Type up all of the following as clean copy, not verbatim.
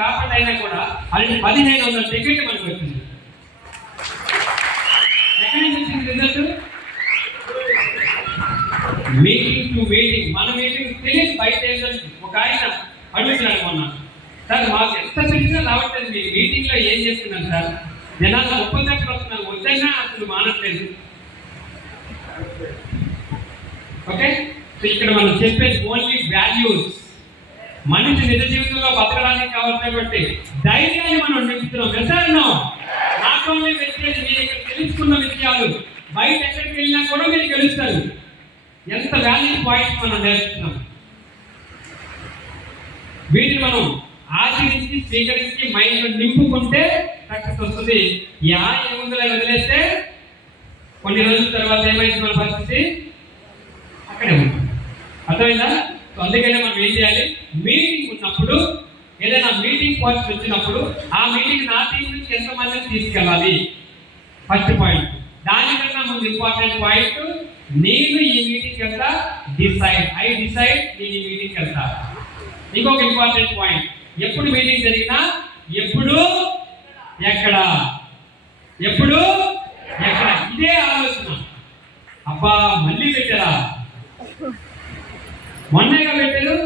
కాకుండా అయినా కూడా అది 1500 టికెట్ మనకు వచ్చింది. ఎక్కడి నుంచి వచ్చింది రిజల్ట్? Meeting to meeting. మన మీటింగ్ తెలియదు బయట. ఒక ఆయన అడుగుతున్నాడు మొన్న, సార్ మాకు ఎంత తెలిసినా రావట్లేదు, మీ మీటింగ్ లో ఏం చేస్తున్నాను సార్, జనాలు ఒప్పందట్లు వస్తున్నాను, వద్దన్నా అసలు మానట్లేదు. ఓకే, ఇక్కడ మనం చెప్పేది ఓన్లీ వాల్యూస్. మనిషి నిజ జీవితంలో బతకడానికి కావాల్సినటువంటి ధైర్యాన్ని మనం నింపుతున్నాం. వెళ్తాను నాట్ ఓన్లీ వచ్చేది మీరు ఇక్కడ తెలుసుకున్న విషయాలు బయట ఎక్కడికి వెళ్ళినా కూడా మీరు గెలుస్తారు. ఎంత వాల్యూ పాయింట్స్ మనం నేర్చుకున్నాం. వీటిని మనం ఆచరించి స్వీకరించి మైండ్ నింపుకుంటే సక్సెస్ వస్తుంది. ఏముందులో వదిలేస్తే కొన్ని రోజుల తర్వాత ఏమైంది మన పరిస్థితి అక్కడే ఉంటుంది. అర్థమైందా? సో అందుకనే మనం ఏం చేయాలి, మీటింగ్ ఉన్నప్పుడు ఏదైనా మీటింగ్ పాయింట్స్ వచ్చినప్పుడు ఆ మీటింగ్ నా టీం నుంచి ఎంతమందిని తీసుకెళ్ళాలి, ఫస్ట్ పాయింట్. దానికన్నా ముందు ఇంపార్టెంట్ పాయింట్, నేను ఈ మీటింగ్కి వెళ్తా, డిసైడ్. ఐ డిసైడ్ నేను ఈ మీటింగ్కి వెళ్తా. ఇంకొక ఇంపార్టెంట్ పాయింట్, ఎప్పుడు మీటింగ్ జరిగినా ఎప్పుడు ఎక్కడ, ఎప్పుడు ఎక్కడ, ఇదే ఆలోచన. అబ్బా మళ్ళీ పెట్టారా, మొన్నగా పెట్టారు,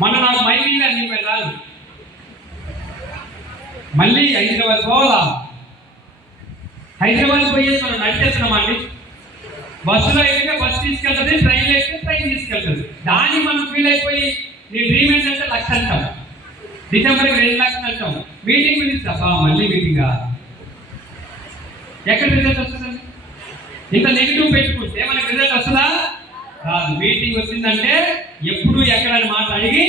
మొన్న నాకు మైలింగ్ అన్ని రాదు, మళ్ళీ హైదరాబాద్ పోవాలా, హైదరాబాద్ పోయేది మనం నడిచేస్తున్నామండి. బస్సులో అయితే బస్సు తీసుకెళ్తుంది, ట్రైన్లో అయితే ట్రైన్ తీసుకెళ్తుంది. దాన్ని మనం ఫీల్ అయిపోయి నీ డ్రీమ్ ఏంటంటే 1,00,000 అంటాం, డిసెంబర్కి 2,00,000 అంటాం. మీటింగ్ గురించి అబ్బా మళ్ళీ మీటింగా, ఎక్కడ రిజల్ట్ వస్తుందండి? ఇంత నెగిటివ్ పెట్టుకుంటే మనకి రిజల్ట్ వస్తుందా? రాదు. మీటింగ్ వచ్చిందంటే ఎప్పుడు ఎక్కడని మాట అడిగి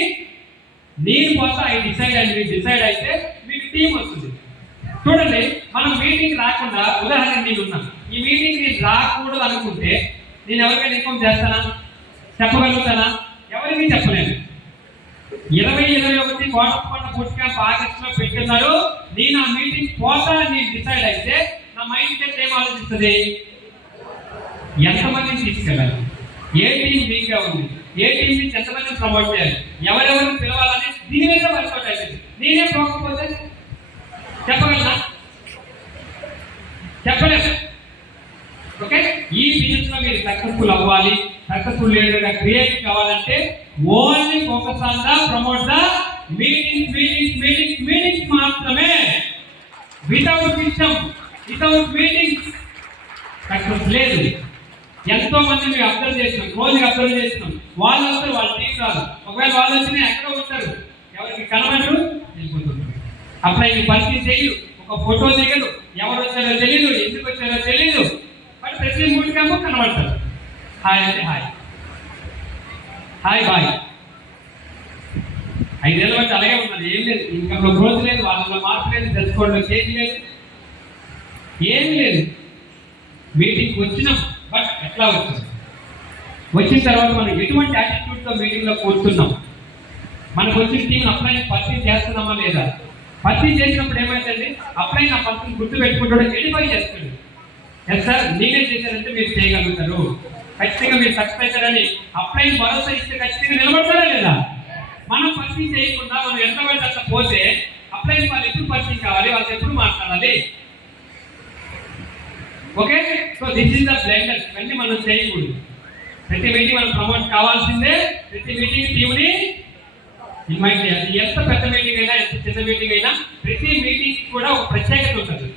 నేను పోతా, ఐ డిసైడ్ అని మీరు డిసైడ్ అయితే మీకు టీం వస్తుంది. చూడండి, మనం మీటింగ్ రాకుండా, ఉదాహరణ నేను ఉన్నాను, ఈ మీటింగ్ నేను రాకూడదు అనుకుంటే నేను ఎవరికైనా ఇన్ఫార్మ్ చేస్తానా, చెప్పగలుగుతానా? ఎవరికి చెప్పలేను. 2021 కోటప్పకొండ బూట్ క్యాంప్ ఆగస్టులో పెట్టున్నారు. నేను ఆ మీటింగ్ పోతా నేను డిసైడ్ అయితే నా మైండ్ సెట్ ఏం ఆలోచిస్తుంది, ఎంతమందిని తీసుకెళ్ళాలి, ఏ టీం వీక్గా ఉంది, ఏ టీం నుంచి ఎంతమందిని ప్రమోట్ చేయాలి, ఎవరెవరిని పిలవాలని దీని మీద వర్కౌట్ అవుతుంది. నేనే పోకపోతే చెప్పగలనా? చెప్పలేదు. ఓకే, ఈ బిజినెస్ లో మీరు సక్సెస్ఫుల్ అవ్వాలి, సక్సెస్ఫుల్ లీడర్ గా క్రియేట్ కావాలంటే only focus on the promote the meeting meeting meeting meeting మాత్రమే. వితౌట్ విషయం, వితౌట్ మీటింగ్ సక్సెస్ లేదు. ఎంతో మంది మేము అబ్జర్వ్ చేసినాం, రోజుకి అబ్జర్వ్ చేసినాం. వాళ్ళు వస్తారు, వాళ్ళ టీం రాదు. ఒకవేళ వాళ్ళు వచ్చినా ఎక్కడ ఉంటారు, ఎవరికి కనబడరు, వెళ్ళిపోతుంటారు. అప్పుడు ఆయన పరిచయం చేయరు, ఒక ఫోటో దిగరు, ఎవరు వచ్చారో తెలియదు, ఎందుకు వచ్చారో తెలియదు. బట్ ప్రతి మూడికేమో కనబడతారు. హాయ్ అంటే హాయ్, హాయ్ బాయ్. 5 ఏళ్ళ బట్టి అలాగే ఉన్నారు. ఏం లేదు, ఇన్కంలో గ్రోత్ లేదు, వాళ్ళలో మార్పు లేదు, తెలుసుకోవడంలో చేంజ్ లేదు, ఏం లేదు. మీటింగ్కి వచ్చినాం, బట్ ఎట్లా వచ్చింది, వచ్చిన తర్వాత మనం ఎటువంటి యాటిట్యూడ్తో మీటింగ్లో కూర్చున్నాం, మనకు వచ్చిన టీం అప్లై పరిచయం చేస్తున్నామా లేదా. పరిచయం చేసినప్పుడు ఏమైందండి, అప్లై నా పరిస్థితిని గుర్తు పెట్టుకుంటాడు, ఎడిఫై చేస్తాడు. ఎస్ సార్ నేనే చేశానంటే మీరు చేయగలుగుతారు, ఖచ్చితంగా మీరు సక్సెస్ అవుతారని అప్లై భరోసా ఇస్తే ఖచ్చితంగా నిలబడతారా లేదా. మనం పరిచయం చేయకుండా మనం ఎంత పడితే అట్లా పోతే అప్లై వాళ్ళు ఎప్పుడు పరిచయం కావాలి, వాళ్ళకి ఎప్పుడు మాట్లాడాలి. Okay, so this is the blender. ఇవన్నీ మనం చేయకూడదు. ప్రతి మీటింగ్ మనం ప్రమోట్ కావాల్సిందే. ప్రతి మీటింగ్ టీంని ఇన్వైట్ చేయాలి. ఎంత పెద్ద మీటింగ్ అయినా, ఎంత చిన్న మీటింగ్ అయినా, ప్రతి మీటింగ్ కూడా ఒక ప్రత్యేకత ఉంటుంది.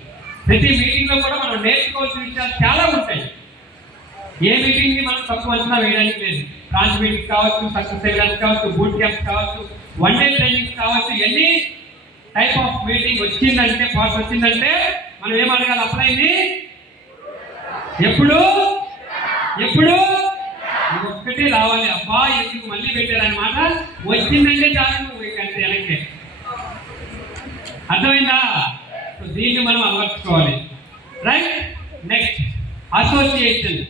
ప్రతి మీటింగ్ లో కూడా మనం నేర్చుకోవాల్సిన విషయాలు చాలా ఉంటాయి. ఏ మీటింగ్ ని మనం తక్కువ అంచనా వేయడానికి లేదు. బ్రాంచ్ మీటింగ్ కావచ్చు, సక్సెస్ సెమినార్స్ కావచ్చు, బూట్ క్యాంప్స్ కావచ్చు, 1 డే ట్రైనింగ్స్ కావచ్చు, ఎన్ని టైప్ ఆఫ్ మీటింగ్ వచ్చిందంటే, పాస్ వచ్చిందంటే మనం ఏం అడగాలి, అప్లైని ఎప్పుడు ఎప్పుడు ఒక్కటే రావాలి. అబ్బా ఎందుకు మళ్ళీ పెట్టారనమాట, వచ్చిందంటే చాలు, నువ్వు అంటే వెనక్కి. అర్థమైందా? దీన్ని మనం అమర్చుకోవాలి. Right, next association.